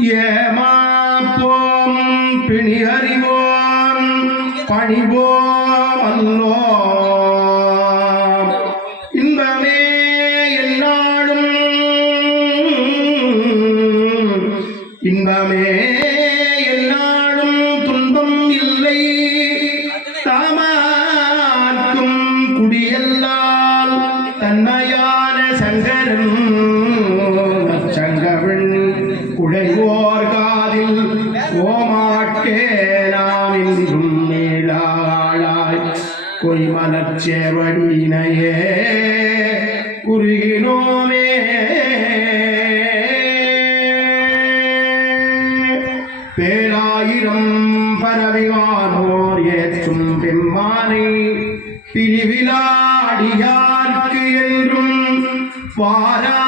ஏமாப்போம் பிணியறிவோம் பணிவோம் அல்லோ. இன்பமே எல்லாடும் இன்பமே எல்லாடும் துன்பம் இல்லை. தாமாக்கும் குடியெல்லால் தன்மையான சங்கரும் செவடினையே குறுகினோமே பேராயிரம் பரவிவானோர் ஏற்றும் பெம்மானை பிரிவிலாடியார்க்கு என்றும் பாரா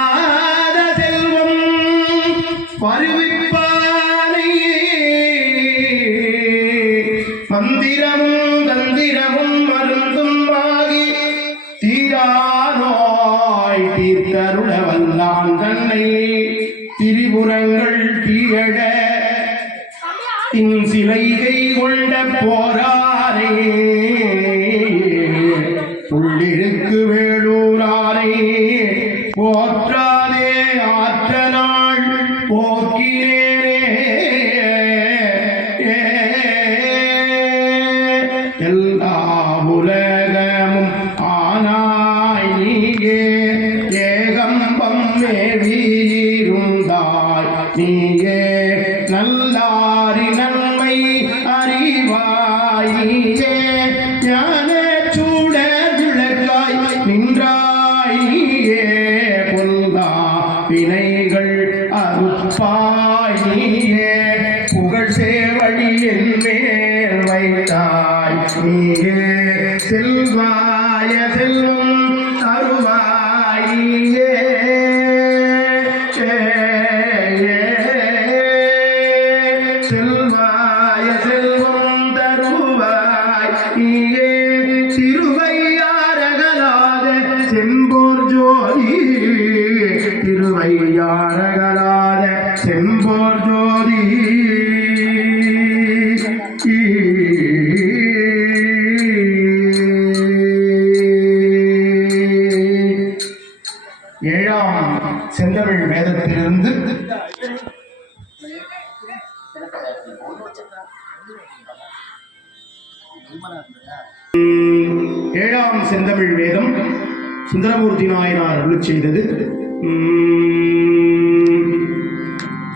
বিচার ஏழாம் செந்தமிழ் வேதத்திலிருந்து ஏழாம் செந்தமிழ் வேதம் சுந்தரமூர்த்தி நாயனார் அருள் செய்தது.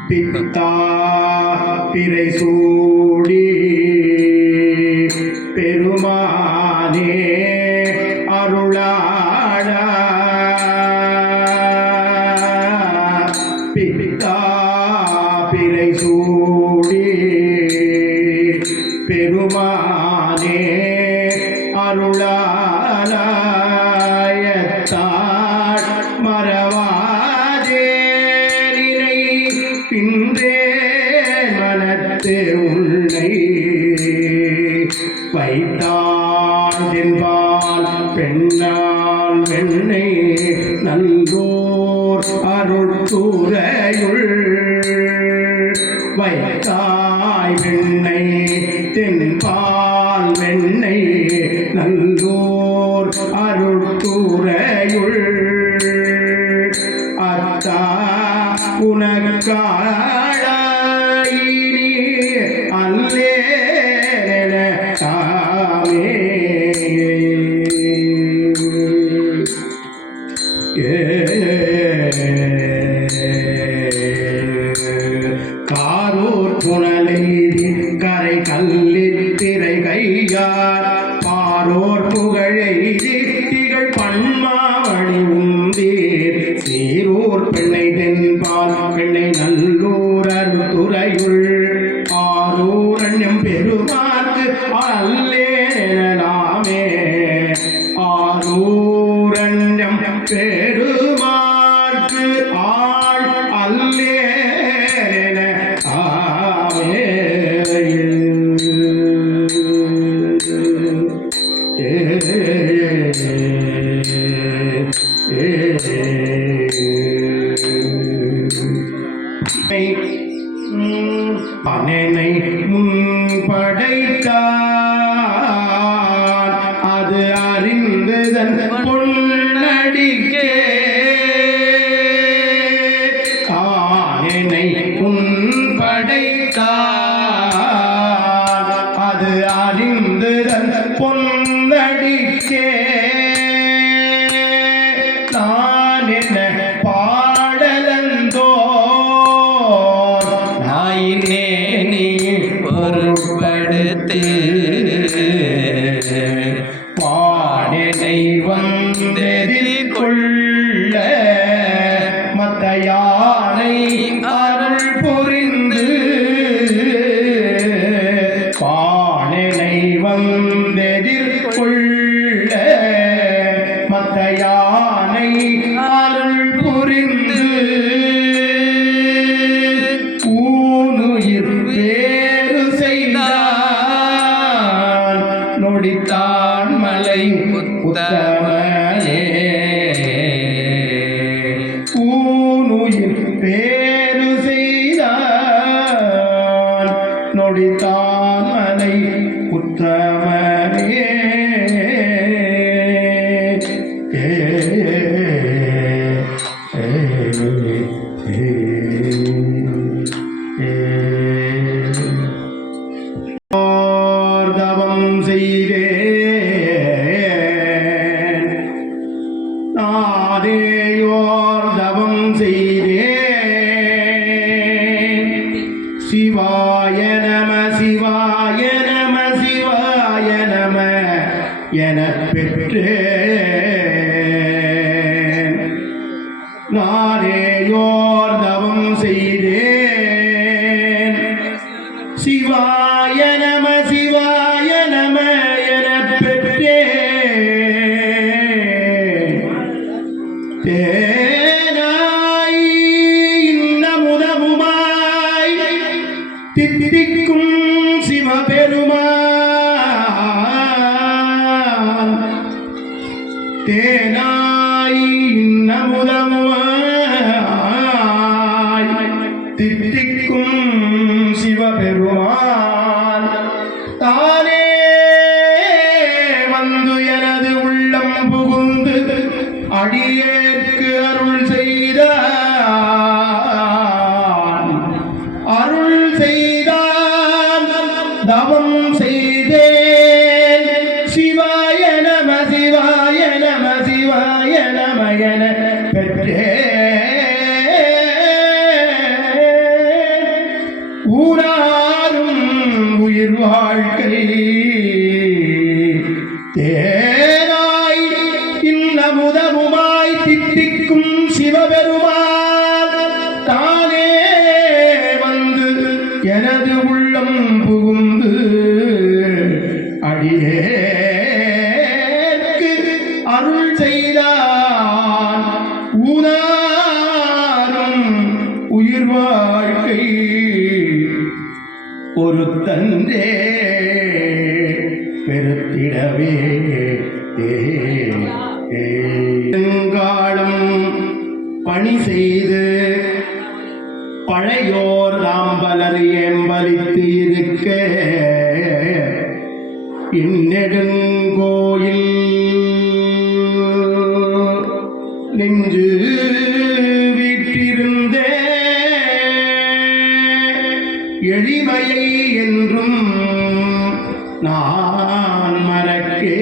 பித்தா பிறை சூடி வைத்தான் என்பால் பெண்ணால் வெண்ணை நல்கோர் அருள் தூரையுள் பெண்ணை தென்பால் பெண்ணை நல்லூரர் துறையுள். பொன்னடிக்கே. Lord, அடியேற்கு அருள் செய்த அருள் செய்த தவம் செய்தேன். சிவாய நம சிவாய நம சிவாய நம என பெற்றேன். ஊராரும் உயிர் வாழ்க்கை உயிர் வாழ்க்கை ஒரு தந்தே பெருத்திடவே. எங்காலம் பணி செய்து பழையோர் நாம் பலர் ஏம்பலித்து இருக்க இந்நெடுங்கோயில் நெஞ்சு எளிமையை என்றும் நான் மறக்கே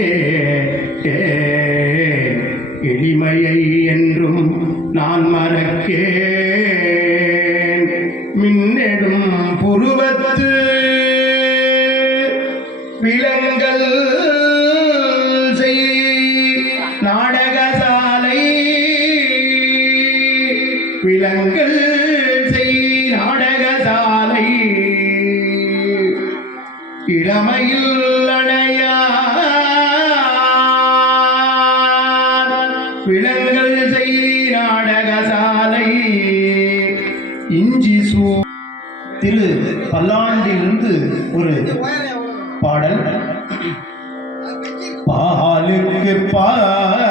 எளிமையை என்றும் நான் மறக்கே மின்னெடும் புருவத்து விலங்கல் நாடகசாலை விலங்கு இளமையில் அணையா விலங்கல் செய் நாடகசாலை. இஞ்சி சூ திரு பல்லாண்டிலிருந்து ஒரு பாடல். பாலுக்கு பாலகன்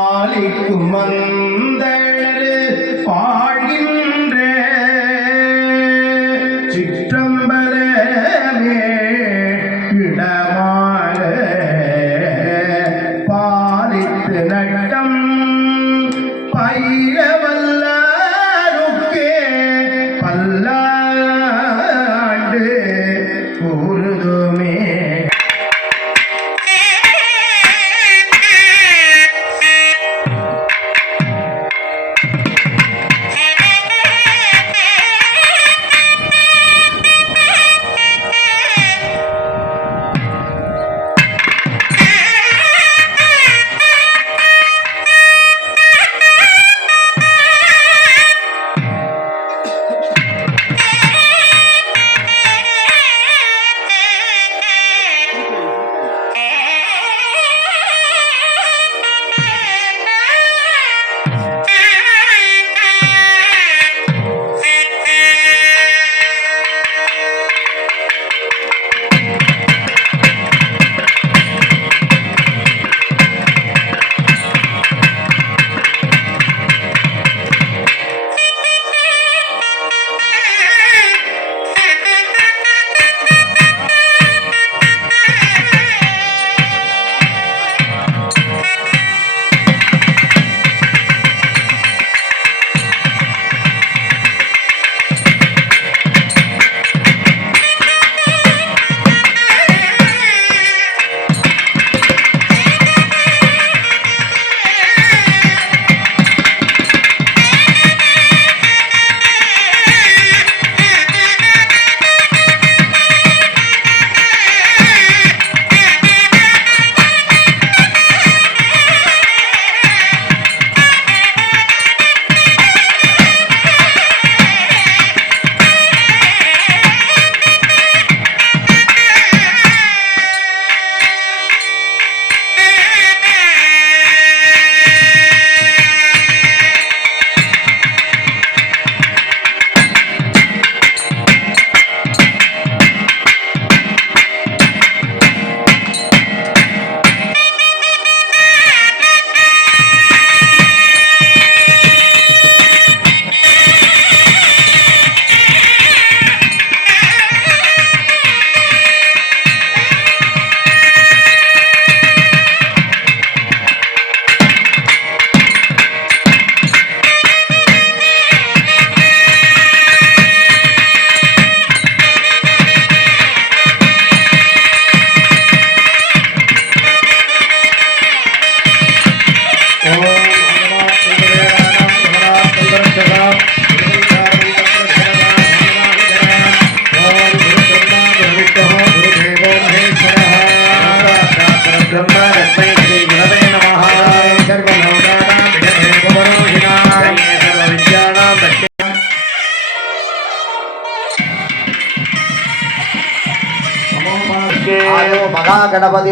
ஆலிக்கும் மன்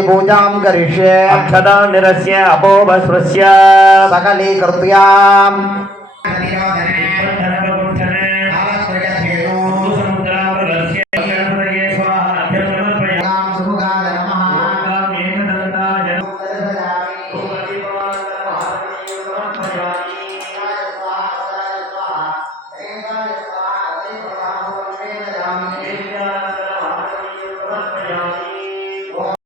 पूजां करिष्ये अक्षदा निरस्य अपोभस्वस्य सकलीकृत्याम् हरिराधने